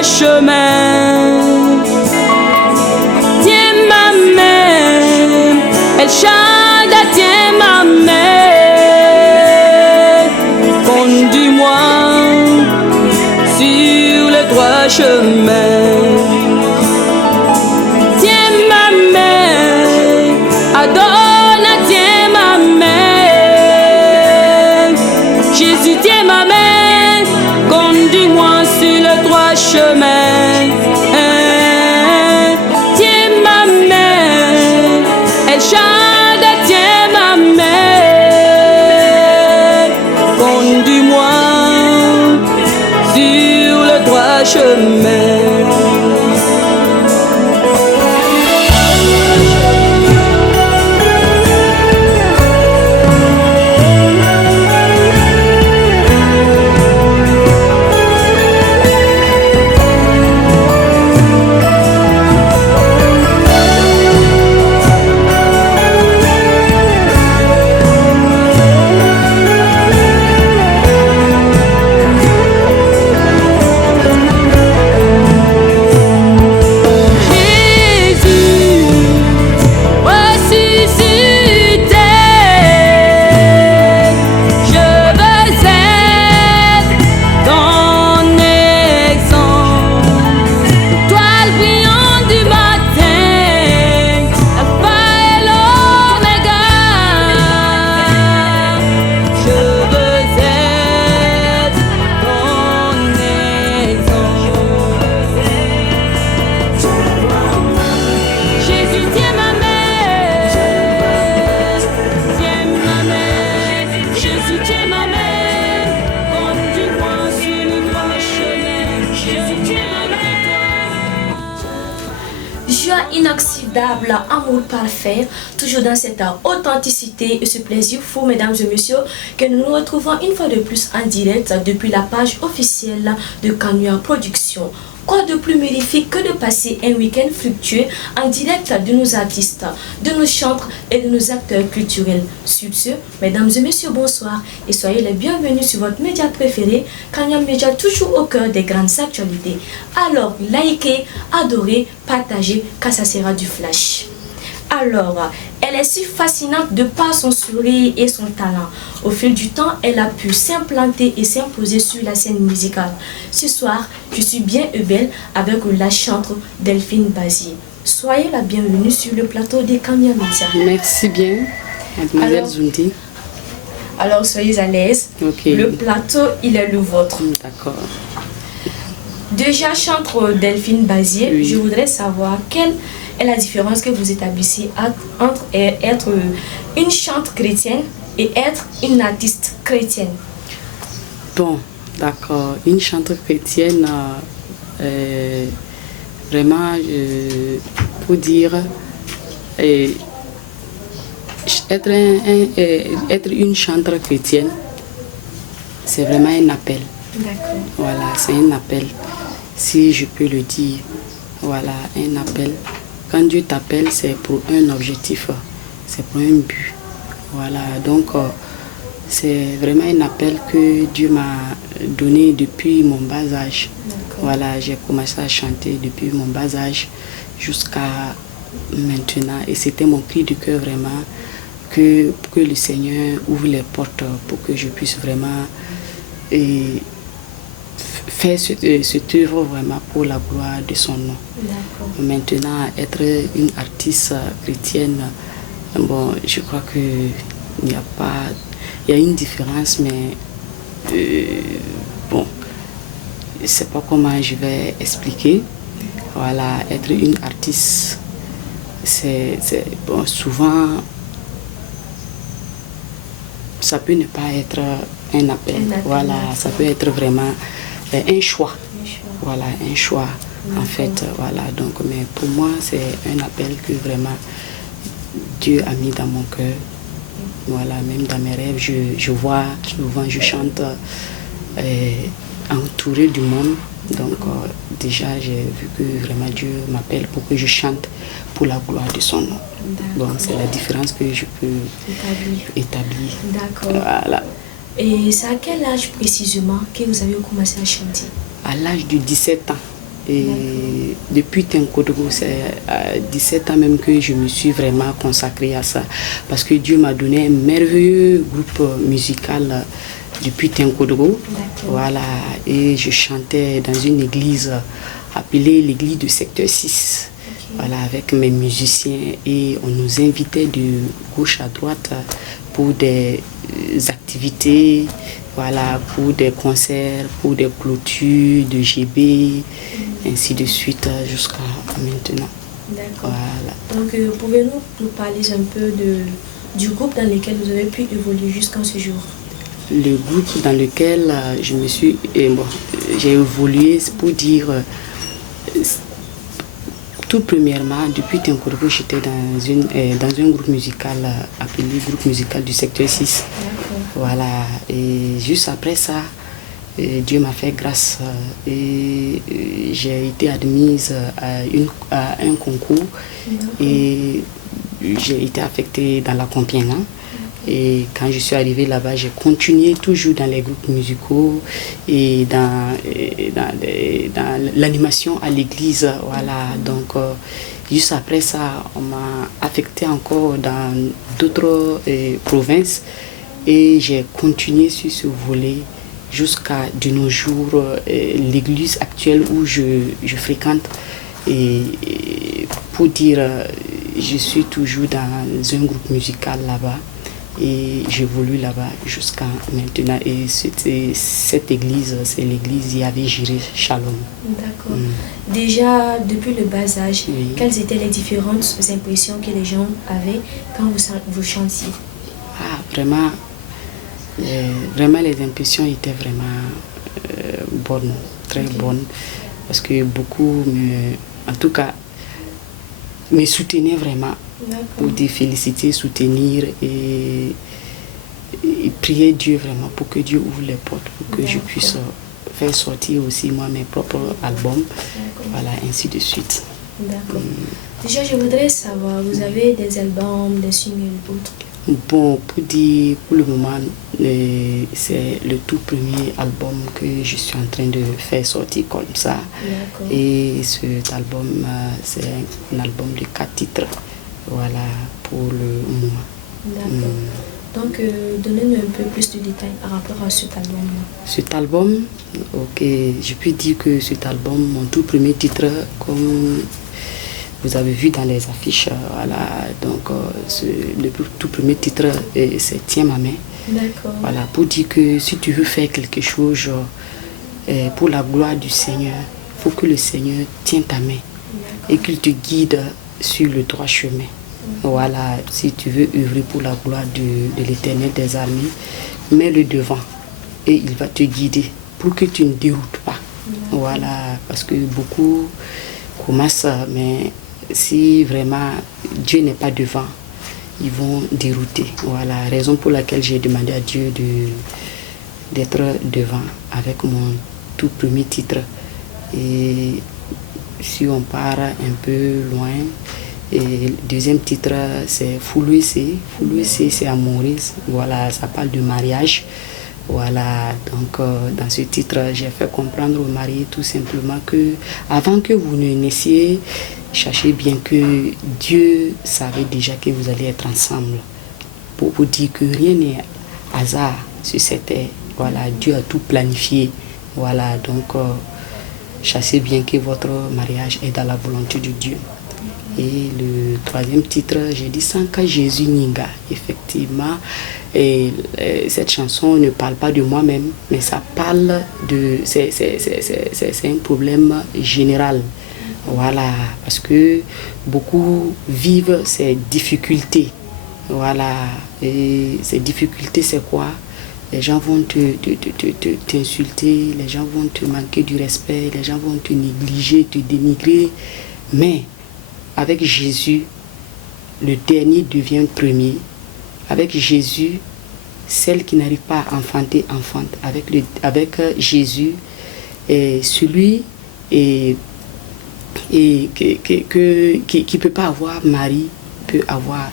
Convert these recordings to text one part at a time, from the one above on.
Chemin. Tiens ma main, El Shaddai, tiens ma main, conduis-moi sur le droit chemin. Tiens ma main, Adonai, tiens ma main, Jésus, tiens ma main, conduis-moi sur le droit chemin. Tiens ma main, El Shaddai, tiens ma main, conduis-moi sur le droit chemin. Inoxydable, amour parfait, toujours dans cette authenticité et ce plaisir fou, mesdames et messieurs, que nous nous retrouvons une fois de plus en direct depuis la page officielle de Kanya Production. Quoi de plus magnifique que de passer un week-end fructueux en direct de nos artistes, de nos chantres et de nos acteurs culturels. Sur ce, mesdames et messieurs, bonsoir et soyez les bienvenus sur votre média préféré, Kanya Média, toujours au cœur des grandes actualités. Alors, likez, adorez, partagez, car ça sera du flash. Alors, elle est si fascinante de par son sourire et son talent. Au fil du temps, elle a pu s'implanter et s'imposer sur la scène musicale. Ce soir, je suis bien et belle avec la chanteuse Delphine Bazier. Soyez la bienvenue sur le plateau des Kanya Média. Merci bien, mademoiselle Zundi. Alors, soyez à l'aise. Okay. Le plateau, il est le vôtre. D'accord. Déjà, chanteuse Delphine Bazier, oui. Je voudrais savoir quelle est la différence que vous établissez entre être une chanteuse chrétienne et être une artiste chrétienne. Bon, d'accord. Une chanteuse chrétienne, vraiment, pour dire, être une chanteuse chrétienne, c'est vraiment un appel. D'accord. Voilà, c'est un appel, si je peux le dire. Voilà, un appel. Quand Dieu t'appelle, c'est pour un objectif, c'est pour un but. Voilà, donc c'est vraiment un appel que Dieu m'a donné depuis mon bas âge. Voilà, j'ai commencé à chanter depuis mon bas âge jusqu'à maintenant. Et c'était mon cri de cœur vraiment que le Seigneur ouvre les portes pour que je puisse vraiment faire cette œuvre vraiment pour la gloire de son nom. Maintenant, être une artiste chrétienne, bon, je crois que il y a une différence, mais bon, je ne sais pas comment je vais expliquer. Voilà, être une artiste, c'est bon, souvent, ça peut ne pas être un appel. Voilà, ça peut être vraiment un choix. Voilà, un choix. En fait, voilà. Donc, mais pour moi, c'est un appel que vraiment Dieu a mis dans mon cœur. Voilà, même dans mes rêves, je vois, souvent je chante entourée du monde. Donc déjà, j'ai vu que vraiment Dieu m'appelle pour que je chante pour la gloire de son nom. Donc c'est la différence que je peux établir. D'accord. Voilà. Et c'est à quel âge précisément que vous avez commencé à chanter? À l'âge de 17 ans. Et depuis Tenkodogo, c'est à 17 ans même que je me suis vraiment consacrée à ça. Parce que Dieu m'a donné un merveilleux groupe musical depuis Tenkodogo. Voilà. Et je chantais dans une église appelée l'église du secteur 6. Voilà, avec mes musiciens. Et on nous invitait de gauche à droite pour des activités. Voilà, pour des concerts, pour des clôtures de GB, ainsi de suite jusqu'à maintenant. D'accord. Voilà. Donc, pouvez-vous nous parler un peu du groupe dans lequel vous avez pu évoluer jusqu'à ce jour? Le groupe dans lequel j'ai évolué, c'est pour dire, tout premièrement, depuis Tenkodogo, j'étais dans un groupe musical appelé groupe musical du secteur 6. Voilà, et juste après ça, Dieu m'a fait grâce et j'ai été admise à un concours et j'ai été affectée dans la Compiègne. Et quand je suis arrivée là-bas, j'ai continué toujours dans les groupes musicaux et dans l'animation à l'église. Voilà, donc juste après ça, on m'a affectée encore dans d'autres provinces. Et j'ai continué sur ce volet jusqu'à de nos jours, l'église actuelle où je fréquente. Et pour dire, je suis toujours dans un groupe musical là-bas. Et j'évolue là-bas jusqu'à maintenant. Et cette église, c'est l'église Yahvé Jireh Shalom. D'accord. Déjà, depuis le bas âge, quelles étaient les différentes impressions que les gens avaient quand vous chantiez? Ah, vraiment, les impressions étaient vraiment bonnes, très bonnes, parce que beaucoup, en tout cas, me soutenaient vraiment pour te féliciter, soutenir et prier Dieu vraiment pour que Dieu ouvre les portes, pour que je puisse faire sortir aussi moi mes propres albums, voilà, ainsi de suite. D'accord. Déjà, je voudrais savoir, vous avez des albums, des singles ou autres? Bon, pour dire, pour le moment, c'est le tout premier album que je suis en train de faire sortir comme ça. Et cet album, c'est un album de 4 titres, voilà, pour le moment. D'accord. Donc, donnez-nous un peu plus de détails par rapport à cet album-là. Cet album, ok, je peux dire que cet album, mon tout premier titre, comme vous avez vu dans les affiches, voilà, donc le tout premier titre, c'est Tiens ma main. D'accord. Voilà, pour dire que si tu veux faire quelque chose pour la gloire du Seigneur, il faut que le Seigneur tienne ta main et qu'il te guide sur le droit chemin. Voilà, si tu veux œuvrer pour la gloire de l'Éternel des armées, mets-le devant et il va te guider pour que tu ne déroutes pas. Voilà, parce que beaucoup commencent, mais si vraiment Dieu n'est pas devant, ils vont dérouter. Voilà, raison pour laquelle j'ai demandé à Dieu d'être devant avec mon tout premier titre. Et si on part un peu loin, et le deuxième titre c'est Foulouissé. Foulouissé, c'est à Maurice. Voilà, ça parle de mariage. Voilà, donc dans ce titre, j'ai fait comprendre aux mariés tout simplement que avant que vous ne naissiez, sachez bien que Dieu savait déjà que vous allez être ensemble. Pour vous dire que rien n'est hasard sur cette terre. Voilà, Dieu a tout planifié. Voilà, donc sachez bien que votre mariage est dans la volonté de Dieu. Et le troisième titre, j'ai dit Sanka Jésus Ninga. Effectivement, et cette chanson ne parle pas de moi-même, mais ça parle de... C'est un problème général. Voilà, parce que beaucoup vivent ces difficultés. Voilà, et ces difficultés, c'est quoi? les gens vont t'insulter, les gens vont te manquer du respect, les gens vont te négliger, te dénigrer. Mais avec Jésus, le dernier devient premier. Avec Jésus, celle qui n'arrive pas à enfanter, enfante. Avec Jésus, celui qui ne peut pas avoir mari peut avoir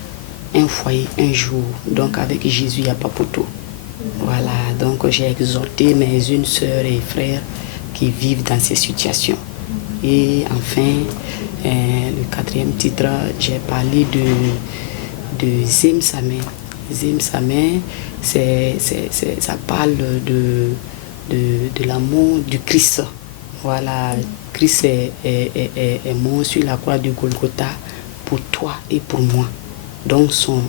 un foyer un jour. Donc avec Jésus, il n'y a pas poteau. Voilà, donc j'ai exhorté mes une sœurs et frères qui vivent dans ces situations. Et enfin, le quatrième titre, j'ai parlé de Zim Samen. Zim Samen, ça parle de l'amour du Christ. Voilà, Christ est mort sur la croix de Golgotha pour toi et pour moi. Donc son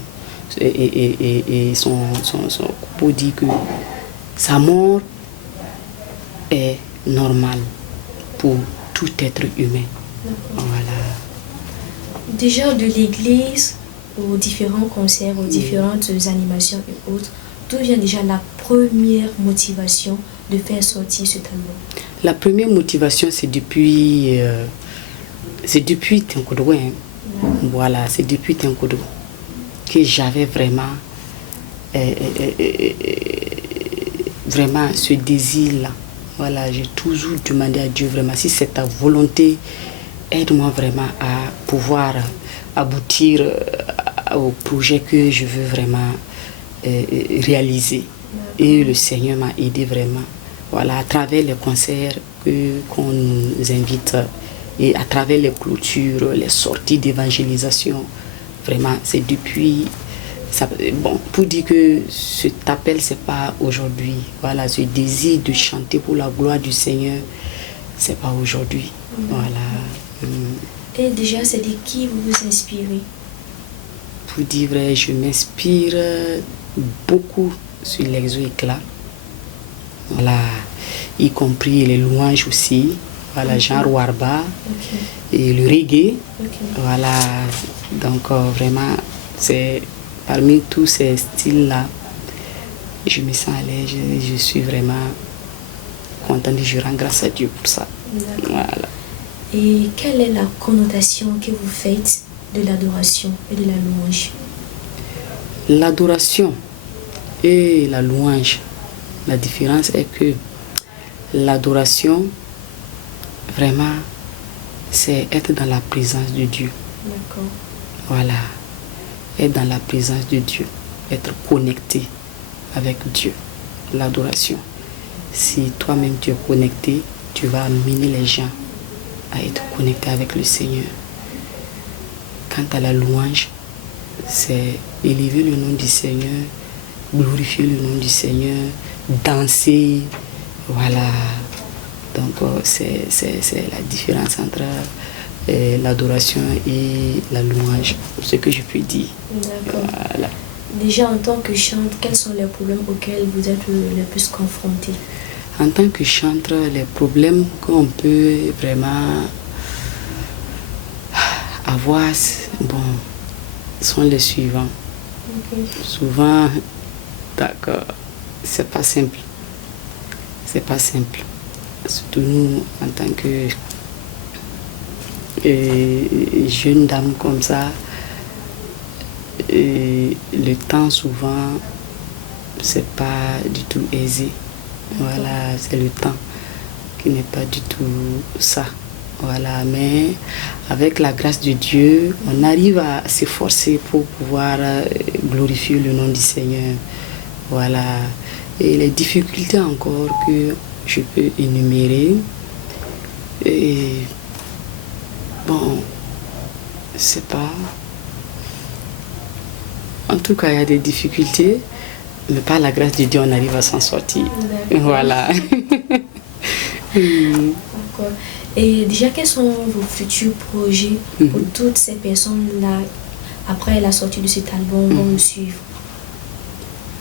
couple dit que sa mort est normale pour tout être humain. Voilà. Déjà de l'église aux différents concerts, aux différentes animations et autres, d'où vient déjà la première motivation de faire sortir cet album? La première motivation, c'est depuis Tinkodo. Hein. Voilà, c'est depuis Tinkodo que j'avais vraiment ce désir-là. Voilà, j'ai toujours demandé à Dieu vraiment, si c'est ta volonté, aide-moi vraiment à pouvoir aboutir au projet que je veux vraiment réaliser. Et le Seigneur m'a aidé vraiment. Voilà, à travers les concerts qu'on nous invite et à travers les clôtures, les sorties d'évangélisation. Vraiment, c'est depuis... Ça, bon, pour dire que cet appel, c'est pas aujourd'hui. Voilà, ce désir de chanter pour la gloire du Seigneur, c'est pas aujourd'hui. Voilà. Et déjà, c'est de qui vous vous inspirez? Pour dire vrai, je m'inspire beaucoup sur l'exo-éclat. Voilà, y compris les louanges aussi. Voilà, Jean Warba et le reggae. Voilà, donc vraiment, c'est parmi tous ces styles-là, je me sens à l'aise, je suis vraiment contente et je rends grâce à Dieu pour ça. Voilà. Et quelle est la connotation que vous faites de l'adoration et de la louange? L'adoration et la louange, la différence est que l'adoration, vraiment, c'est être dans la présence de Dieu. D'accord. Voilà. Être dans la présence de Dieu. Être connecté avec Dieu. L'adoration. Si toi-même tu es connecté, tu vas amener les gens à être connectés avec le Seigneur. Quant à la louange, c'est élever le nom du Seigneur, glorifier le nom du Seigneur, danser. Voilà. Donc c'est la différence entre l'adoration et la louange, ce que je peux dire. D'accord. Voilà. Déjà en tant que chanteur, quels sont les problèmes auxquels vous êtes le plus confrontés? En tant que chanteur, les problèmes qu'on peut vraiment avoir, bon, sont les suivants. Souvent, d'accord, c'est pas simple. C'est pas simple. Surtout nous, en tant que jeune dame comme ça, le temps souvent, c'est pas du tout aisé. Voilà, c'est le temps qui n'est pas du tout ça. Voilà, mais avec la grâce de Dieu, on arrive à s'efforcer pour pouvoir glorifier le nom du Seigneur. Voilà. Et les difficultés encore que je peux énumérer, et bon, c'est pas... En tout cas, il y a des difficultés, mais par la grâce de Dieu, on arrive à s'en sortir. Voilà. D'accord. Et déjà, quels sont vos futurs projets pour toutes ces personnes-là, après la sortie de cet album, vont nous suivre?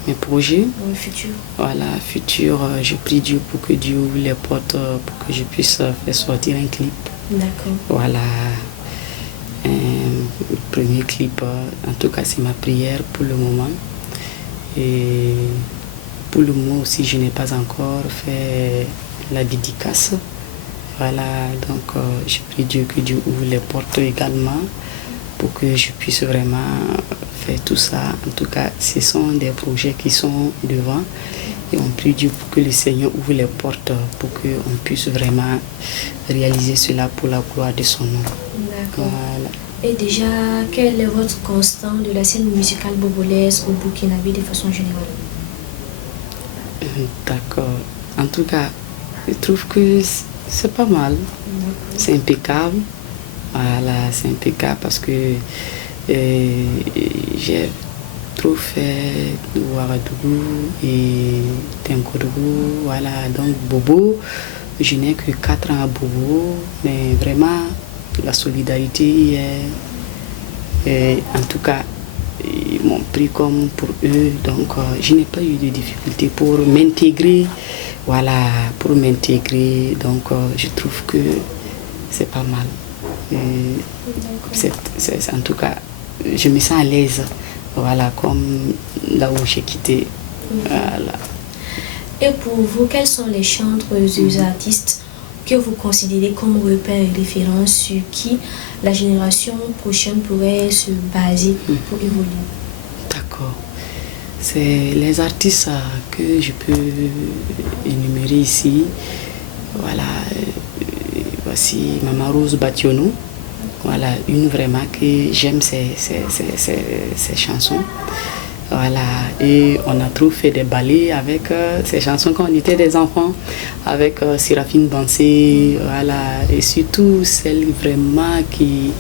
Mes projets? Dans le futur. Voilà, futur, je prie Dieu pour que Dieu ouvre les portes pour que je puisse faire sortir un clip. D'accord. Voilà. Le premier clip, en tout cas, c'est ma prière pour le moment. Et pour le moment aussi, je n'ai pas encore fait la dédicace. Voilà, donc je prie Dieu que Dieu ouvre les portes également pour que je puisse vraiment faire tout ça. En tout cas, ce sont des projets qui sont devant et on prie Dieu pour que le Seigneur ouvre les portes pour qu'on puisse vraiment réaliser cela pour la gloire de son nom. D'accord. Voilà. Et déjà, quel est votre constat de la scène musicale bobolaise au Burkinabé de façon générale? D'accord. En tout cas, je trouve que c'est pas mal. C'est impeccable. Voilà, c'est impeccable parce que j'ai trop fait Ouagadougou et Tenkodougou. Voilà, donc Bobo, je n'ai que 4 ans à Bobo, mais vraiment la solidarité est, en tout cas, ils m'ont pris comme pour eux, donc je n'ai pas eu de difficulté pour m'intégrer. Voilà, pour m'intégrer, donc je trouve que c'est pas mal. En tout cas, je me sens à l'aise, voilà, comme là où j'ai quitté. Voilà. Et pour vous, quels sont les chantres et les artistes que vous considérez comme repères et références sur qui la génération prochaine pourrait se baser pour évoluer? D'accord. C'est les artistes que je peux énumérer ici. Voilà, voici Mama Rose Bationou. Voilà, une vraiment que j'aime ses chansons. Voilà, et on a trop fait des ballets avec ces chansons quand on était des enfants, avec Séraphine Bansé, voilà, et surtout celle vraiment que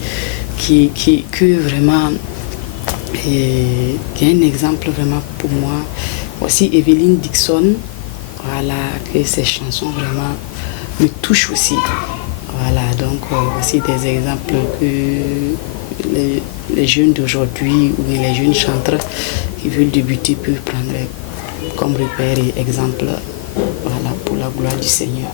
vraiment, et qui est un exemple vraiment pour moi. Voici Evelyne Dixon, voilà, que ces chansons vraiment me touchent aussi. Voilà, donc voici des exemples que les jeunes d'aujourd'hui ou les jeunes chanteurs qui veulent débuter peuvent prendre comme repère et exemple, voilà, pour la gloire du Seigneur.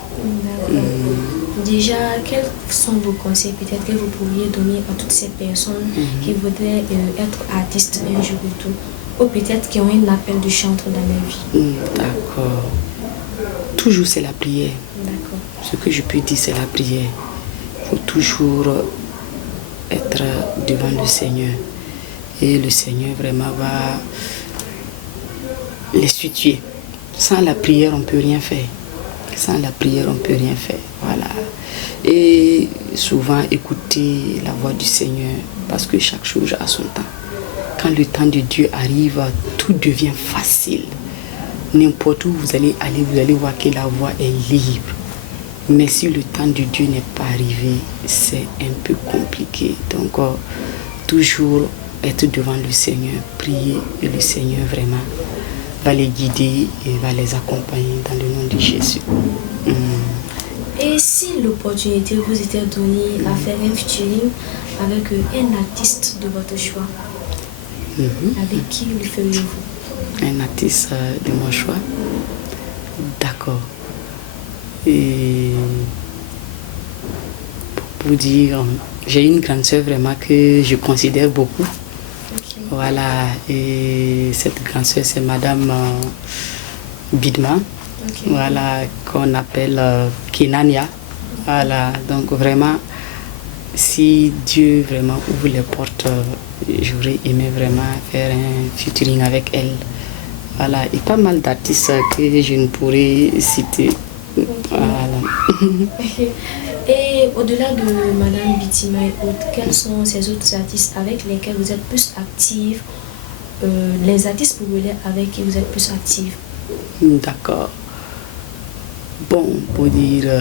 Déjà, quels sont vos conseils peut-être que vous pourriez donner à toutes ces personnes qui voudraient être artistes un jour ou tout, ou peut-être qui ont un appel de chanteur dans leur vie? D'accord. Toujours c'est la prière. D'accord. Ce que je peux dire, c'est la prière. Il faut toujours être devant le Seigneur. Et le Seigneur vraiment va les situer. Sans la prière, on ne peut rien faire. Sans la prière, on ne peut rien faire. Voilà. Et souvent écouter la voix du Seigneur, parce que chaque chose a son temps. Quand le temps de Dieu arrive, tout devient facile. N'importe où vous allez aller, vous allez voir que la voie est libre. Mais si le temps de Dieu n'est pas arrivé, c'est un peu compliqué. Donc, toujours être devant le Seigneur, prier, et le Seigneur vraiment va les guider et va les accompagner dans le nom de Jésus. Et si l'opportunité vous était donnée à faire un featuring avec un artiste de votre choix, avec qui le feriez-vous? Un artiste de mon choix. D'accord. Et pour vous dire, j'ai une grande sœur vraiment que je considère beaucoup. Okay. Voilà. Et cette grande sœur, c'est Madame Bidma. Okay. Voilà, qu'on appelle Kenania. Voilà. Donc vraiment, si Dieu vraiment ouvre les portes, j'aurais aimé vraiment faire un featuring avec elle. Voilà, et pas mal d'artistes que je ne pourrais citer. Voilà. Et au-delà de Madame Bitima et autres, quels sont ces autres artistes avec lesquels vous êtes plus actifs, les artistes populaires avec qui vous êtes plus actifs? D'accord. Bon, pour dire,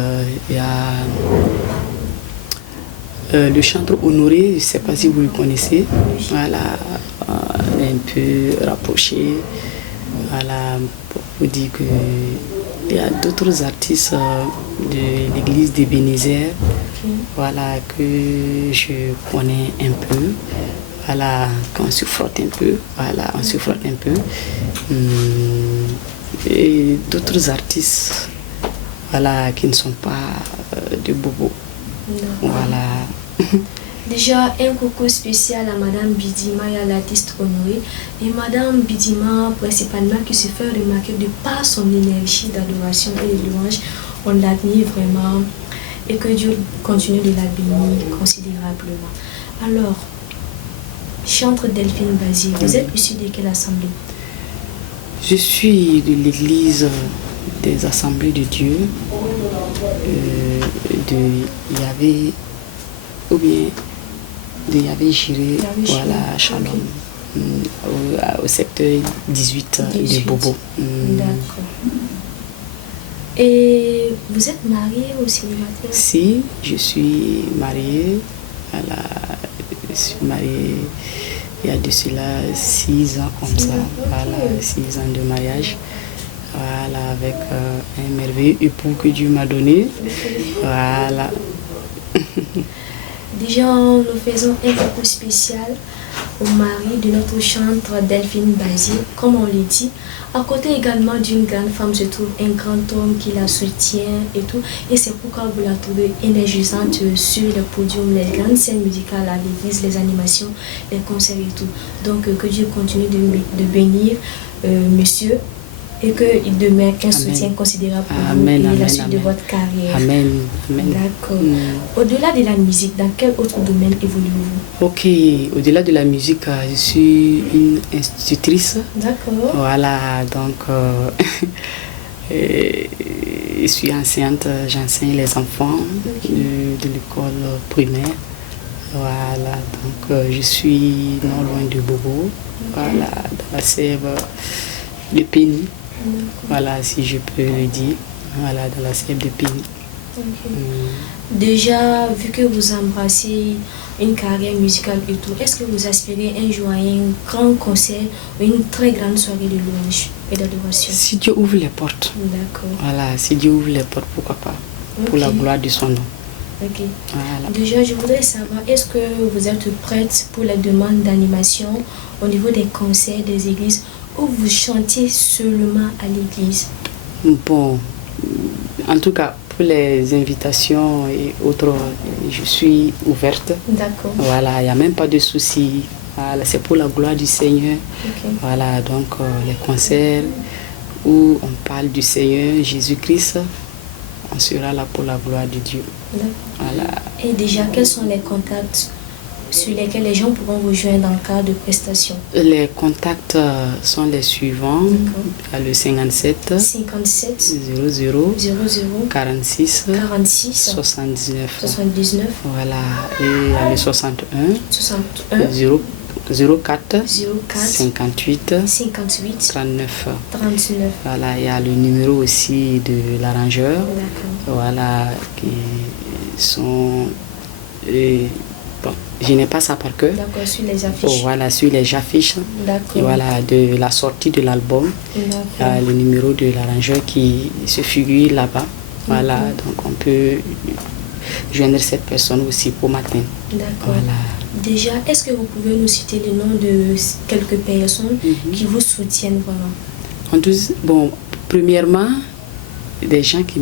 il y a le chanteur Honoré, je ne sais pas si vous le connaissez. Voilà, un peu rapproché. Voilà, pour vous dire qu'il y a d'autres artistes de l'église d'Ebenezer, voilà, que je connais un peu. Voilà, qu'on se frotte un peu. Voilà, on se frotte un peu. Et d'autres artistes, voilà, qui ne sont pas de Bobo. Voilà. Déjà, un coucou spécial à Madame Bidima et à l'artiste honoré. Et Madame Bidima, principalement, qui se fait remarquer de par son énergie d'adoration et de louange. On l'admire vraiment et que Dieu continue de la bénir considérablement. Alors, chantre Delphine Basile, vous êtes issue de quelle assemblée? Je suis de l'église des Assemblées de Dieu, de Yahvé, ou bien de Yahvé Jiré, voilà, Shalom, au secteur 18 de Bobo. D'accord. Et vous êtes mariée ou célibataire? Si, je suis mariée, voilà, je suis mariée il y a de cela 6 ans comme ça, voilà, 6 ans de mariage. Voilà, avec un merveilleux époux que Dieu m'a donné. Voilà. Déjà, nous faisons un coucou spécial au mari de notre chantre Delphine Basile, comme on le dit. À côté également d'une grande femme se trouve un grand homme qui la soutient et tout. Et c'est pourquoi vous la trouvez énergisante sur le podium, les grandes scènes musicales à l'église, les animations, les concerts et tout. Donc que Dieu continue de bénir monsieur. Et qu'il demeure un soutien considérable pour vous et la suite de votre carrière. Amen. D'accord. Au-delà de la musique, dans quel autre domaine évoluez-vous? Ok, au-delà de la musique, je suis une institutrice. D'accord. Voilà, donc je suis enseignante, j'enseigne les enfants de l'école primaire. Voilà, donc je suis non loin de Bobo, voilà, dans la sève de Pény. Voilà, si je peux le dire, voilà, dans la sève de Pény. Déjà, vu que vous embrassez une carrière musicale et tout, est-ce que vous aspirez un jour à un grand concert ou une très grande soirée de louange et d'adoration? Si Dieu ouvre les portes. D'accord. Voilà, si Dieu ouvre les portes, pourquoi pas, pour la gloire de son nom. Ok. Voilà. Déjà, je voudrais savoir, est-ce que vous êtes prête pour la demande d'animation au niveau des concerts des églises ou vous chantez seulement à l'église? Bon, en tout cas, pour les invitations et autres, je suis ouverte. D'accord. Voilà, il n'y a même pas de souci. Voilà, c'est pour la gloire du Seigneur. Okay. Voilà, donc les concerts où on parle du Seigneur Jésus-Christ, on sera là pour la gloire de Dieu. Voilà. Et déjà, quels sont les contacts sur lesquels les gens pourront vous joindre en cas de prestation? Les contacts sont les suivants. Le 57 00 46 79. Voilà. Et le 61 04 58 39. Voilà, il y a le numéro aussi de l'arrangeur. Voilà, qui sont... bon, je n'ai pas ça par cœur. D'accord, sur les affiches. Voilà, sur les affiches. D'accord. Voilà, de la sortie de l'album. Il y a le numéro de l'arrangeur qui se figure là-bas. Voilà, donc on peut joindre cette personne aussi pour m'atteindre. D'accord. Voilà. Déjà, est-ce que vous pouvez nous citer le nom de quelques personnes qui vous soutiennent vraiment? Bon, premièrement, des gens qui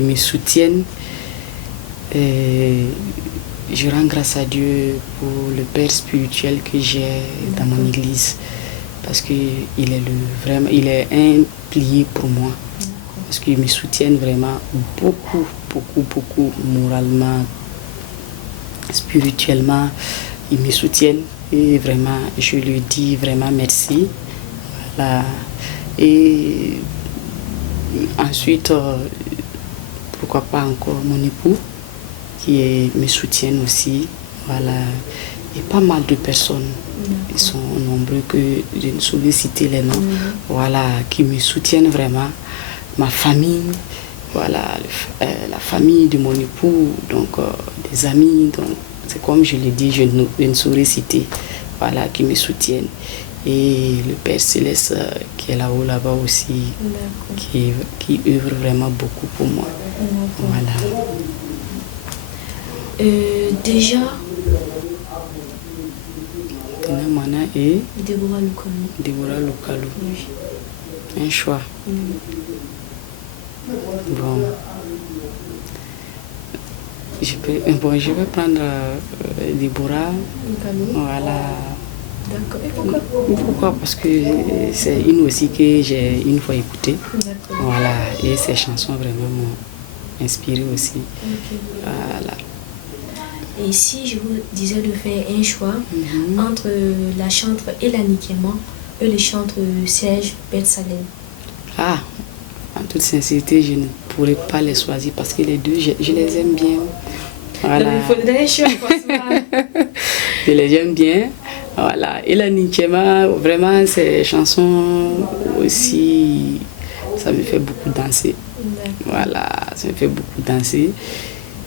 me soutiennent. Je rends grâce à Dieu pour le père spirituel que j'ai dans mon église. Parce qu'il est un pilier pour moi. Parce qu'ils me soutiennent vraiment beaucoup, moralement, spirituellement. Ils me soutiennent et vraiment, je lui dis vraiment merci. Voilà. Et ensuite, pourquoi pas encore mon époux qui me soutiennent aussi. Voilà. Et pas mal de personnes. Ils sont nombreux que je ne saurais citer les noms. Voilà, qui me soutiennent vraiment. Ma famille, voilà, la famille de mon époux, donc des amis, donc c'est comme je l'ai dit, je ne saurais citer, voilà, qui me soutiennent. Et le Père Céleste qui est là-haut, là-bas aussi, qui œuvre vraiment beaucoup pour moi. Voilà. Déjà, Tenamana et Déborah Lukalu. Un choix. Bon. Je vais prendre Déborah. Voilà. D'accord. Et pourquoi? Pourquoi? Parce que c'est une aussi que j'ai une fois écoutée. Voilà. Et ces chansons vraiment m'ont inspiré aussi. Voilà. Et si je vous disais de faire un choix entre la chantre Elani Kema et le chantre Serge Betsalem? Ah, en toute sincérité, je ne pourrais pas les choisir parce que les deux, je les aime bien. Voilà. Il faudrait un choix pour ça. Je les aime bien. Voilà. Elani Kema, vraiment, ces chansons aussi, ça me fait beaucoup danser. Voilà, ça me fait beaucoup danser.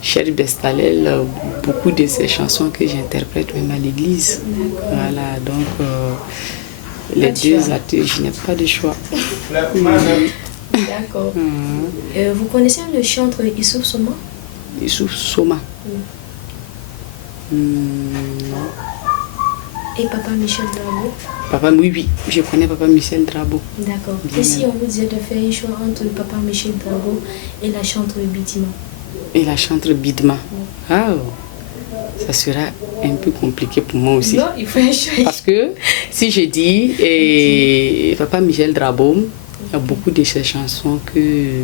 Serge Bestalel, beaucoup de ces chansons que j'interprète même à l'église. Voilà, donc les deux artistes, je n'ai pas de choix. D'accord. Vous connaissez le chanteur Issouf Soma? Issouf Soma. Non. Et Papa Michel Drabo? Papa, oui, je connais Papa Michel Drabo. D'accord. Et si on vous disait de faire un choix entre Papa Michel Drabo et la chanteuse Bidima? Et la chanteuse Bidima. Ah, ça sera un peu compliqué pour moi aussi. Non, il faut un choix. Parce que si je dis Papa Michel Drabo, il y a beaucoup de ces chansons que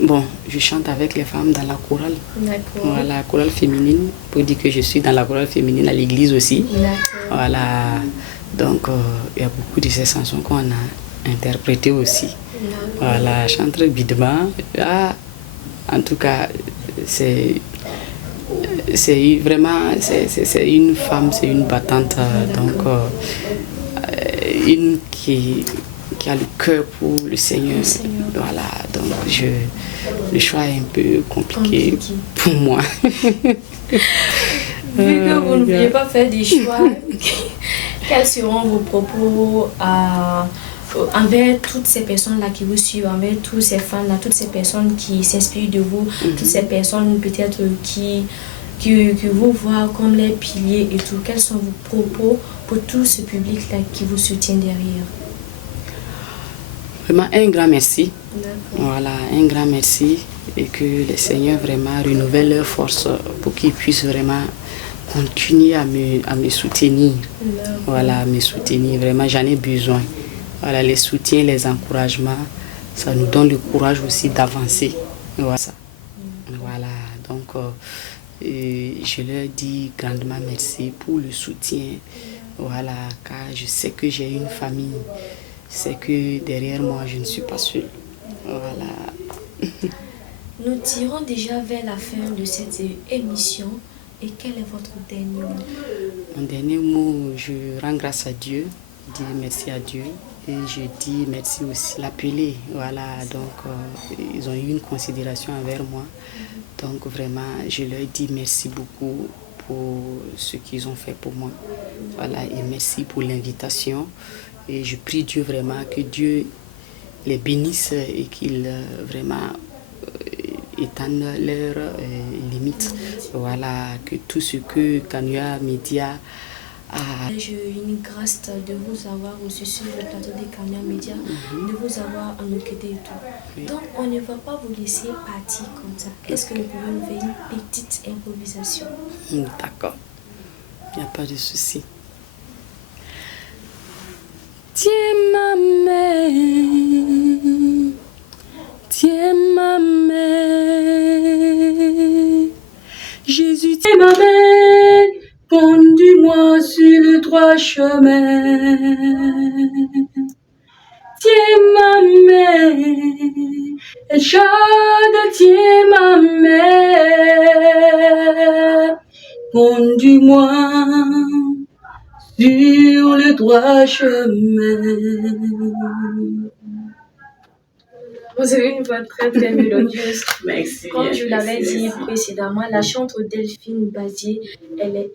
bon, je chante avec les femmes dans la chorale. Voilà, la chorale féminine, pour dire que je suis dans la chorale féminine à l'église aussi. Voilà, donc il y a beaucoup de ces chansons qu'on a interprétées aussi. Voilà, chanteuse Bidema, en tout cas, c'est vraiment, c'est une femme, c'est une battante, donc une qui a le cœur pour le Seigneur. Voilà, donc le choix est un peu compliqué pour moi. Vu que vous ne pouvez pas faire des choix, quels seront vos propos envers toutes ces personnes-là qui vous suivent, envers tous ces fans-là, toutes ces personnes qui s'inspirent de vous, toutes ces personnes peut-être qui vous voient comme les piliers et tout? Quels sont vos propos pour tout ce public-là qui vous soutient derrière? Vraiment un grand merci. Voilà, un grand merci et que le Seigneur vraiment renouvelle leur force pour qu'ils puissent vraiment continuer à me soutenir. Voilà, me soutenir. Vraiment, j'en ai besoin. Voilà, les soutiens, les encouragements, ça nous donne le courage aussi d'avancer. Voilà, donc je leur dis grandement merci pour le soutien. Voilà, car je sais que j'ai une famille. C'est que derrière moi, je ne suis pas seule. Voilà. Nous tirons déjà vers la fin de cette émission. Et quel est votre dernier mot? Mon dernier mot, je rends grâce à Dieu, je dis merci à Dieu. Et je dis merci aussi l'appeler. Voilà, donc ils ont eu une considération envers moi. Donc vraiment, je leur dis merci beaucoup pour ce qu'ils ont fait pour moi. Voilà, et merci pour l'invitation. Et je prie Dieu vraiment que Dieu les bénisse et qu'il vraiment étende leurs limites. Voilà, que tout ce que Kanua Media a... J'ai une grâce de vous avoir reçu sur le plateau de Kanua Media, de vous avoir en enquêté et tout. Donc on ne va pas vous laisser partir comme ça. Est-ce que nous pouvons nous faire une petite improvisation? D'accord, il n'y a pas de souci. Tiens ma main, Jésus, tiens ma main, conduis-moi sur le droit chemin. Tiens ma main, El Shaddai, tiens ma main, conduis-moi sur le droit chemin. Vous avez une voix très très mélodieuse. Merci. Comme je l'avais dit précédemment, la chanteuse Delphine Badier, elle est